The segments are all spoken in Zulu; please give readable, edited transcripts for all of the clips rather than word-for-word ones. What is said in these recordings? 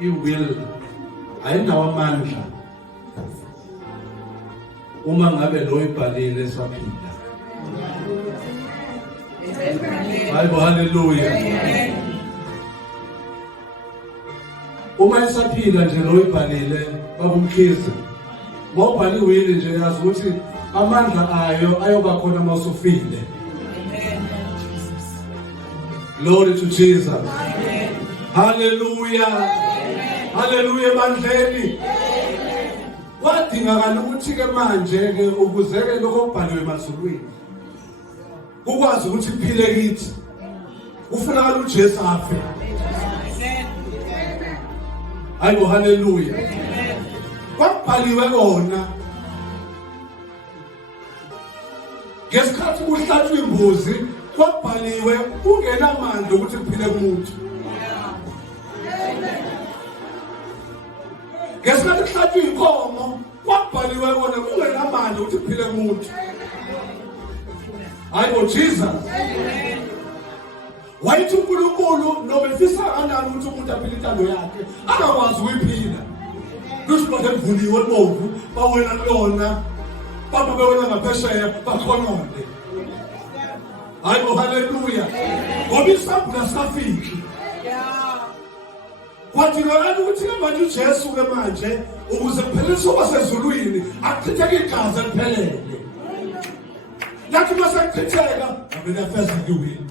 i-will ayinawo amandla uma ngabe lo ibhalile esaphila. Hayi bo, haleluya. Uma esaphila nje lo ibhalile babumkhize. Mawubhala iwili nje yazi ukuthi amandla ayo ayoba khona masufile. Glory to Jesus. Amen. Hallelujah. Amen. Hallelujah bandleni. Kwadingakala ukuthi ke manje ke ukuzeke lokho kubhaliwe emazulwini. Ukwazi ukuthi kuphile kithi. Kufunakala uJesu afe. Hayi hallelujah. Kwabhaliwe kona. Ngesikhathi kuhlatshwa imbuzi kwabhaliwe ungenamandla ukuthi kuphile kumuntu. Ngesikhathi kuhlatshwa inkomo kwabhaliwe kona ungenamandla ukuthi kuphile kumuntu. Hayi Jesus. Wayithi uNkulunkulu noma efisa kanjani ukuthi umuntu aphile intando yakhe akakwazi ukuyiphila. Kusibonke kuvuliwe ebomvu bawela kuyona baba bewela ngaphesheya bakhononde. Hayi haleluya. Ngoba isabhula safiki. Kwathi lokho ukuthi manje uJesu ke manje ukuze kuphelele kwasezulwini akuchitheke igazi eliphelele. Lathi mase kuchitheka abena feza kuwini.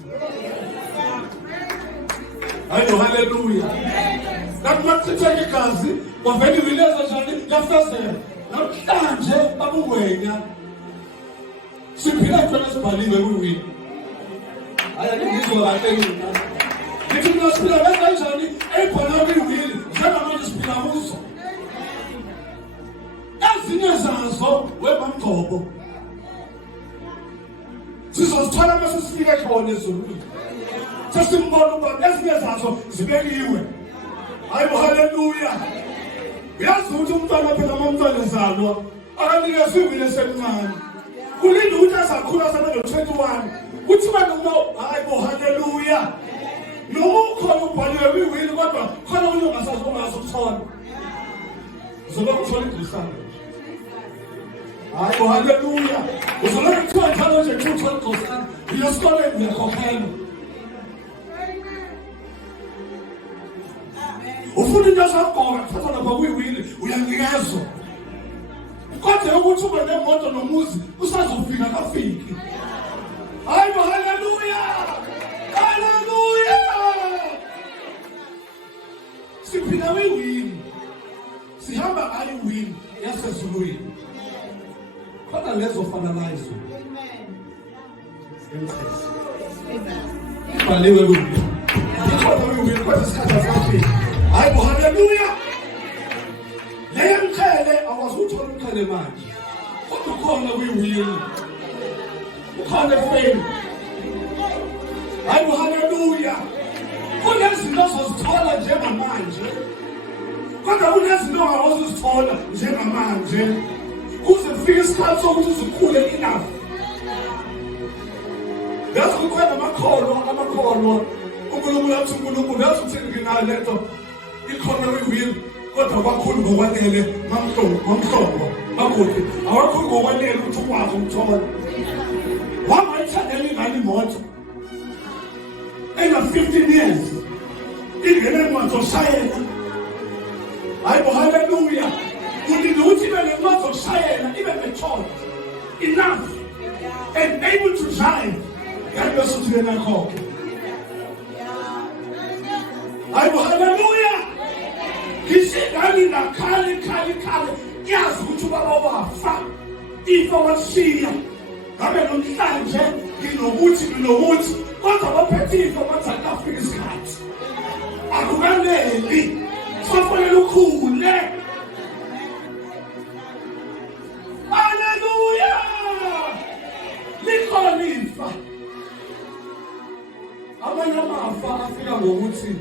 Hayi haleluya. Lathi mase kuchitheka igazi kwavela ivileza njani yafezela. Namhlanje babungwenya siphila khona sibhaliwe kuwini. Ayangizwa kahle mina. Ngithi mina siphila kanjani ebhalwe kuwini njengamanje siphila kuzo. Ezinye zazo webamgcobo. Sizozithola mase sifike khona ezulwini. Sesimbona ukuba ezinye zazo zibekiwe. Hayi haleluya. Yazi ukuthi umntwana phela umntwana ezalwa akanikezwe iwili esemncane. Kulinda ukuthi azakhula sana no-21. Kuthi noma hayi bo haleluya. Noma ukhona ubhaliwe kwiwili kodwa khona umuntu ongasazi ukuthola. Uzoba uthola idlisana. Hayi bo haleluya. Uzoba uthola njalo nje uthola idlisana. Uyasikoleni uyakhokhela. Ufuna into zakho thatha lapha kuyiwili uyanikezwa. Kodwa ukuthi ube nemoto nomuzi usazofika kafiki. Hayi haleluya. Haleluya. Siphila kuyiwili. Sihamba ayiwili yasezulwini. Kodwa lezo fanalayizo. Amen. Ibhaliwe kuyiwili. Kodwa kuyiwili kodwa isikhathi sakhe. Hayi haleluya. Leyo mkhele akwazi uthola umkhele manje. Kodwa khona kuyiwili. Ukhona efeni. Hayi haleluya. Kunezinto ozozithola njengamanje. Kodwa kunezinto ongazozithola njengamanje. Kuze kufike isikhathi sokuthi uzikhule enough. Yazi kukhona amakhono. uNkulunkulu athi uNkulunkulu yazi ukuthi nginayo lento ikhona kuyiwili kodwa kakhulu ngokwanele mamhlobo bakuthi awakakhulu ngokwanele ukuthi ukwazi ukuthola. Wama ithandela ingane imoto ena 15 years ingene encwadi zokushayela. Hayi haleluya. Ulinde ukuthi ibe nencwadi zokushayela ibe matured enough and able to drive. Yabe sokuthi nakho. Hayi haleluya. Ngisingani nakhali yazi ukuthi ubaba wafa ifa washiya. Ngabe namhlanje nginokuthi kodwa baphethe ifa bathi akafika isikhathi. Akukaneli. Safanele ukhule. Haleluya. Likhona ifa. Abanye amafa afika ngokuthi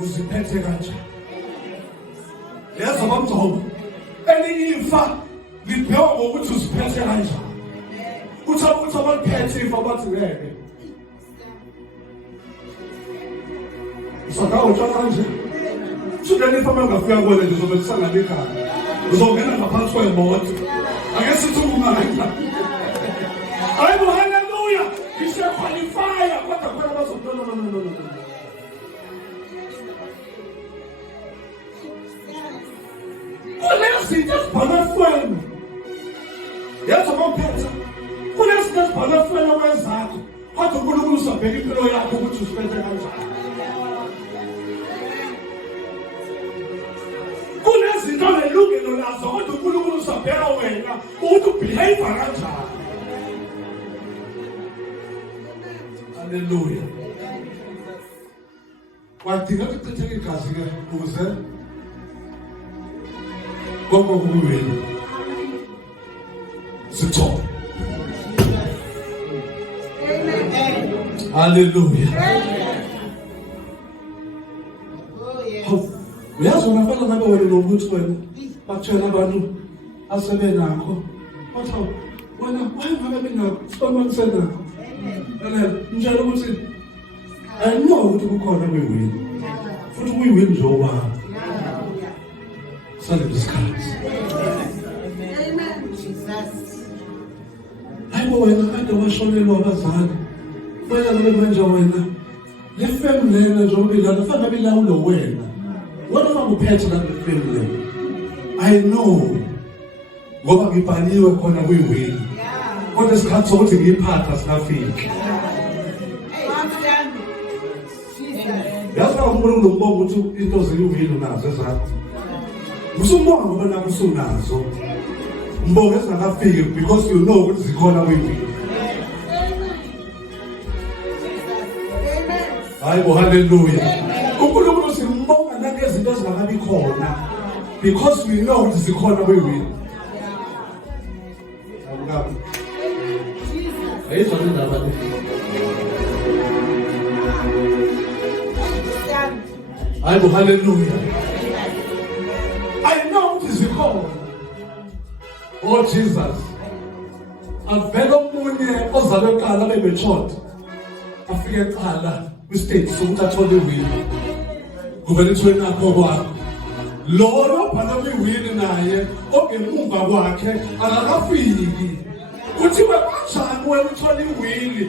uziphethe kanjani. Yazi abamgcobo. Elinye ifa libheka ngokuthi uziphethe kanjani. Uthi abaphethe ifa bathi ngeke. Usakawo kanje. Usungena ifama ngafika kwena nje uzobe kusangana ekhaya. Uzongena ngaphansi kwemoto. Ake sithi umanga. Hayi bo hallelujah. Ishe qualifier kodwa khona bazobona no. Kunezinto ezibhalwe efweni. Yazi komphetha. Kunezinto ezibhalwe efweni wezakho. Kodwa uNkulunkulu usabheka impilo yakho ukuthi usiphethe kanjani. Kunezinto nelungelo lazo kodwa uNkulunkulu usabheka wena ukuthi ubehave kanjani. Hallelujah. Wadinga ukuchitheka igazi ke ukuze konke kuwena. Sithobe. Amen. Hallelujah. Uyazi ungafana ngabe wena nokuthi wena batshela abantu asebenakho. Batho wena wayengabe benakho sibona senakho. Njalo ukuthi I know ukuthi kukhona kwiwini. Futhi kuyiwini nje obaba. Sale isikhathi. Amen. Jesus. Hayibo wena kade washonelwa abazali. Wena manje wena le family lena njengoba ilana fanele bilawulo wena. Wena unguphethe la family. I know. Ngoba ngibhaliwe khona kuyiwini. Kodwa isikhathi sokuthi ngiyiphatha sinafika. Yazi uNkulunkulu ubonga ukuthi into ziyuvile nazo ezakho. Usumbonga ngoba nakho usunazo. Mbonga esingakafiki because you know ukuthi zikhona kuyiwini. Hayibo hallelujah. uNkulunkulu simbonga nangezinto ezingakabi khona because we know ukuthi zikhona kuyiwini. Awukabi. Ayizwa indaba le. Hayibo hallelujah. I know ukuthi zikhona. Oh Jesus. Avela omunye ozalwe eqala bebetshot. Afike eqala kwistate sokuthi athole iwini. Kuvele ithwe nakho kwakho. Lo bhala kwiwini naye ongemuva kwakhe akakafiki. Kuthiwe kanjani wena uthola iwini?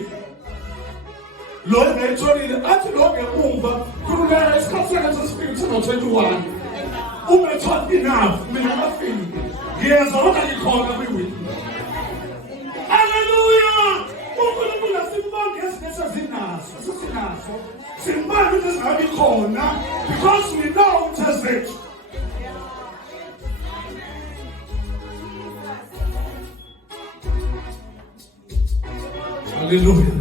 Lo engayitholile athi lo ngemuva khulumela isikhathi sakhe sesifike no-21. Umethod enough mina ngafiki. Ngiyeza kodwa ngikhona kwiwini. Hallelujah. uNkulunkulu asimbonge ezinto ezinazo sesinazo. Simbonge ukuthi singabi khona because we know it has it. Hallelujah.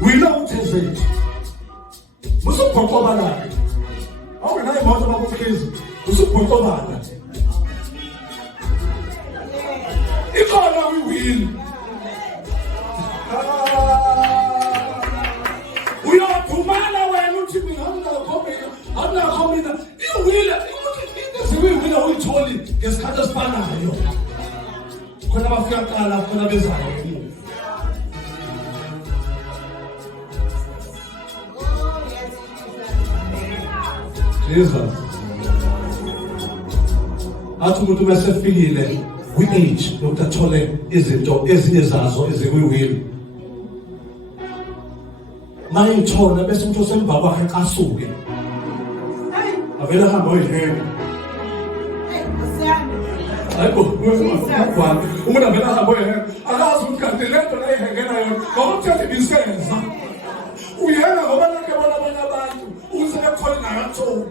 We know it is it. Musuphoqobala. Awunayo imoto bakufika. Musuphoqobala. Ikhona we-will. Uyaphumala wena uthi mina angakho mina. Iwila ukuthi iwila uyitholi ngesikhathi esifanayo. Khona bafika qala khona bezayo. Jesus. Athi umuntu masefikile kwi-age yokuthi athole izinto ezinye zazo ezikwiwili. Mayithola bese umuntu osemva kwakhe asuke. Avela hamba oyihema. Hayibo, umuntu avela hamba oyihema. Akazi ukuthi kanti lento la ihengela yona. Ngoba uthethe ibisenza. Uyena ngoba nakhe bona abanye abantu. Uze bekhona ngakathola.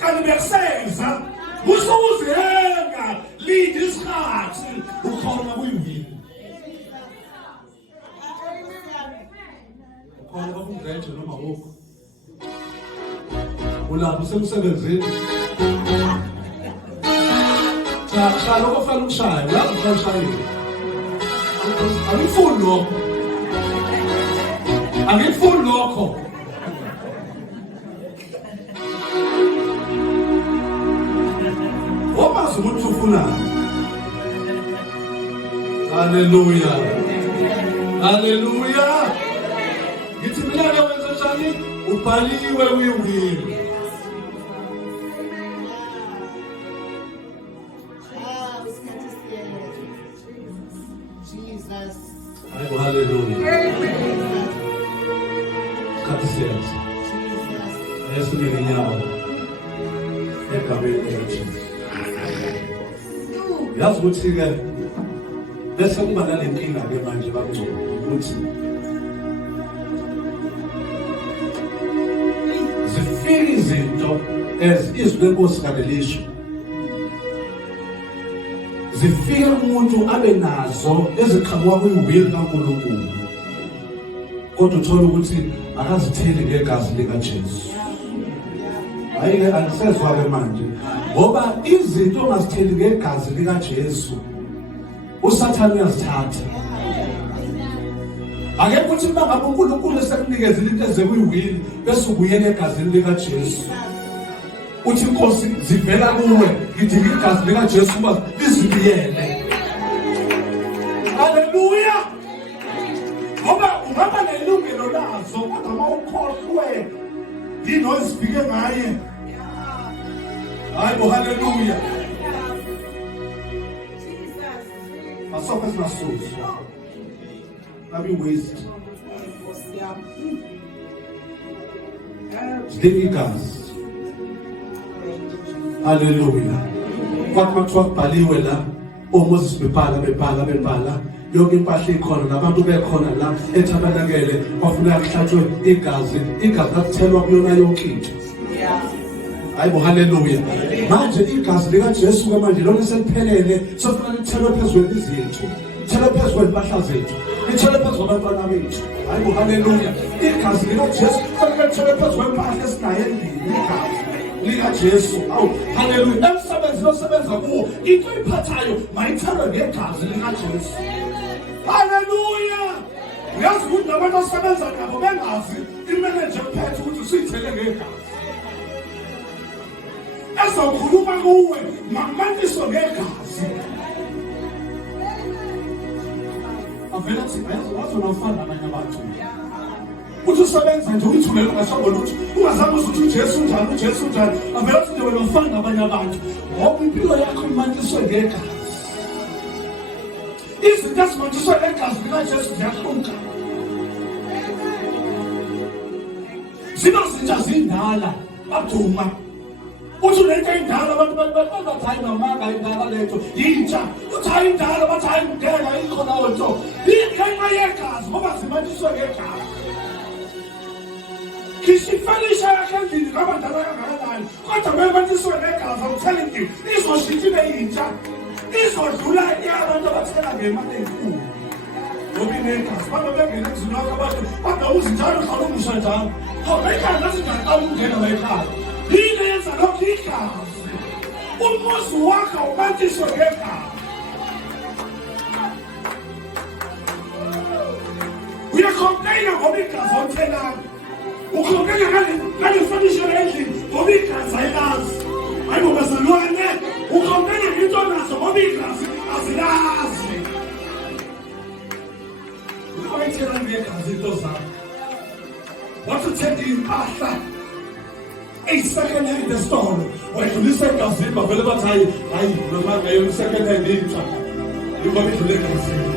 Kanti besenza. Usuzenga lead isikhathi ukhona kuyiwini. Ukhona bakungrenje noma wokho. Ulapha usemsebenzini. Cha lokho fanele ukushaya, uyazi ukushayela. Angifuni lokho. Angifuni lokho. Umuntu ufuna. Hallelujah. Hallelujah. Ngithi mina wenza njani? Ubhaliwe uyiwini. egameni likaJesu. Yazi ukuthi-ke bese kuba nale nkinga-ke manje bangcono ukuthi zifike izinto izwi lenkosi kade lisho. Zifike umuntu abe nazo eziqhamuka kwi-will kaNkulunkulu, kodwa uthola ukuthi akazitheli ngegazi likaJesu. Hayi-ke angisezwa-ke manje, ngoba izinto ongazitheli ngegazi likaJesu uSathane uyazithatha. Akekho ukuthi uma ngabe uNkulunkulu esekunikeza into ezekwi-will bese ubuyela egazini likaJesu. Uthi Nkosi zivela kuwe, ngidinga igazi likaJesu ukuba lizibiyele. Haleluya! Ngoba ungaba nelungelo lazo, kodwa uma ukhohlwe yini ozifike ngaye. Hayi bo, haleluya. Asopha sinasuso. Nabi waste. Zidinga igazi. Haleluya. Kwathi makuthiwa kubhaliwe la, oMoses bebhala yonke impahla ikhona nabantu bekhona la ethabanakele kwafuneka kuhlatshwe igazi lathelwa kuyona yonke into. Hayi bo, haleluya. Manje igazi likaJesu ke manje lona seliphelele, sofuna lithelwe phezulu izinto, lithelwe phezulu impahla zethu, lithelwe phezulu abantwana bethu. Hayi bo, haleluya. Igazi likaJesu kufanele lithelwe phezulu impahla esinayo endlini. Igazi likaJesu, awu haleluya. Emsebenzini osebenza kuwo into oyiphathayo mayithelwe ngegazi likaJesu. Haleluya. Uyazi ukuthi nabantu osebenza nabo bengazi imeneja ephethe ukuthi usuyithele ngegazi. Ezawukhuluma kuwe makumaniswa ngegazi. Avela athi wathi unafana nabanye abantu. Uthi usebenza nje uyithumela ungasabona ukuthi ungazama ukuthi uJesu njani. Avela athi wena ufana nabanye abantu. Ngoba impilo yakho imaniswe ngegazi. Izinto ezimaniswe ngegazi likaJesu ziyahluka. Ziba zintsha zindala baduma. Uthi lento endala abantu bathi hayi namanga indala letho yintsha. Uthi hayi indala bathi hayi kudela ikhona onto. Ingenxa yegazi ngoba zimaniswe ngegazi. Kishifelisha yakhe endlini ngabandala kangakanani, kodwa bebaniswe ngegazi. I'm telling you, izoshintsha ibe yintsha. Izodlula abantu abathela ngemali enkulu. Ngoba inegazi abantu bengena emzini wakho abantu badawuza njalo hlala umusha njalo. Kodwa ikhaya nasinjani xa ungena la ekhaya. Yini yenza lokhu igazi. Umuzi wakho ubantiswe ngegazi. Uyakhompeyina ngoba igazi othelayo. Ukhompeyina ngale furniture endlini ngoba igazi ayilazi. Hayi bo bazalwane, ukhompeyina ngento onazo ngoba igazi azilazi. Uyayithela ngegazi into zakho. Wathi uthenga impahla second-hand esitolo, wedlulisa egazini bavele bathi hayi noma ngayo second-hand intsha ngoba idlule egazini.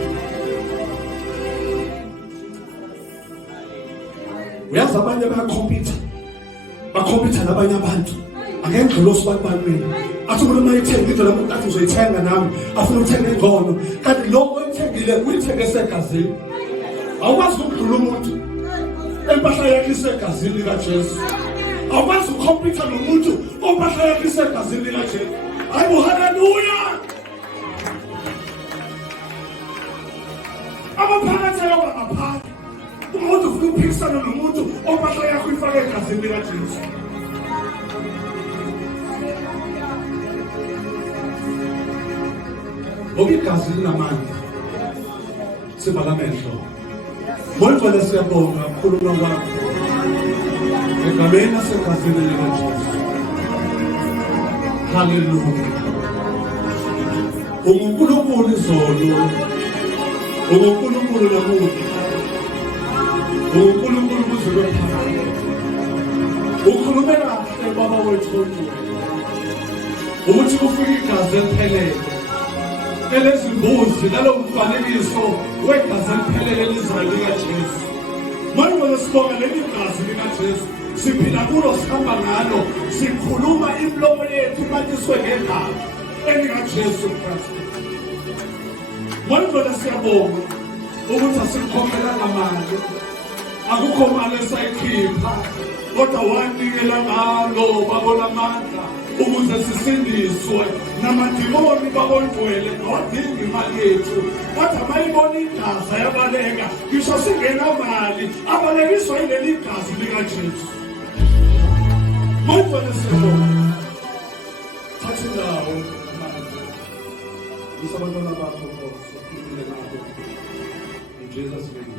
Uyazi abanye bakhompyutha nabanye abantu. Angengxolosi bakubantwini athi umuntu uma yithenga into lamuntu athi uzoyithenga nami afuna ukuthenga engcono, kanti lo oyithengile uyithenge esegazini. Awukwazi ukudlula umuntu empahla yakhe isegazini likaJesu. Awukwazi ukukhompyutha nomuntu impahla yakhe isegazini likaJesu. Hayi bo, haleluya. Abaphakathi ayobangaphathi umuntu ufuna ukuphikisana nomuntu impahla yakho ifake egazini likaJesu. Ngoba igazi linamandla. Sivala amehlo. Ngolwela siyabonga ukukhuluma kwakho egameni nasegazini likaJesu. Haleluya. UNkulunkulu izolo, uNkulunkulu namuhla, uNkulunkulu kuzulu phakathi. Ukhulume kahle baba wethu ukuthi kufike igazi eliphelele elezimbuzi nalo mfanekiso wegazi eliphelele elizayo likaJesu. Manje sibonga leli gazi likaJesu, siphila kulo, sihamba ngalo, sikhula sikhuluma imilomo yethu imatiswe ngegama elikaJesu Kristu. Manje siyabonga ukuthi asikhokhelanga mali, akukho mali esayikhipha, kodwa wanikela ngalo babolamandla ukuze sisindiswe. Namadimoni bakondwele awadingi imali yethu, kodwa mayibona igazi ayabaleka, ngisho singenamali abalekiswa yileli gazi likaJesu. Manje siyabonga, thatha indawo manje, yisabantwana bakho Nkosi, uphile nabo in Jesus' name.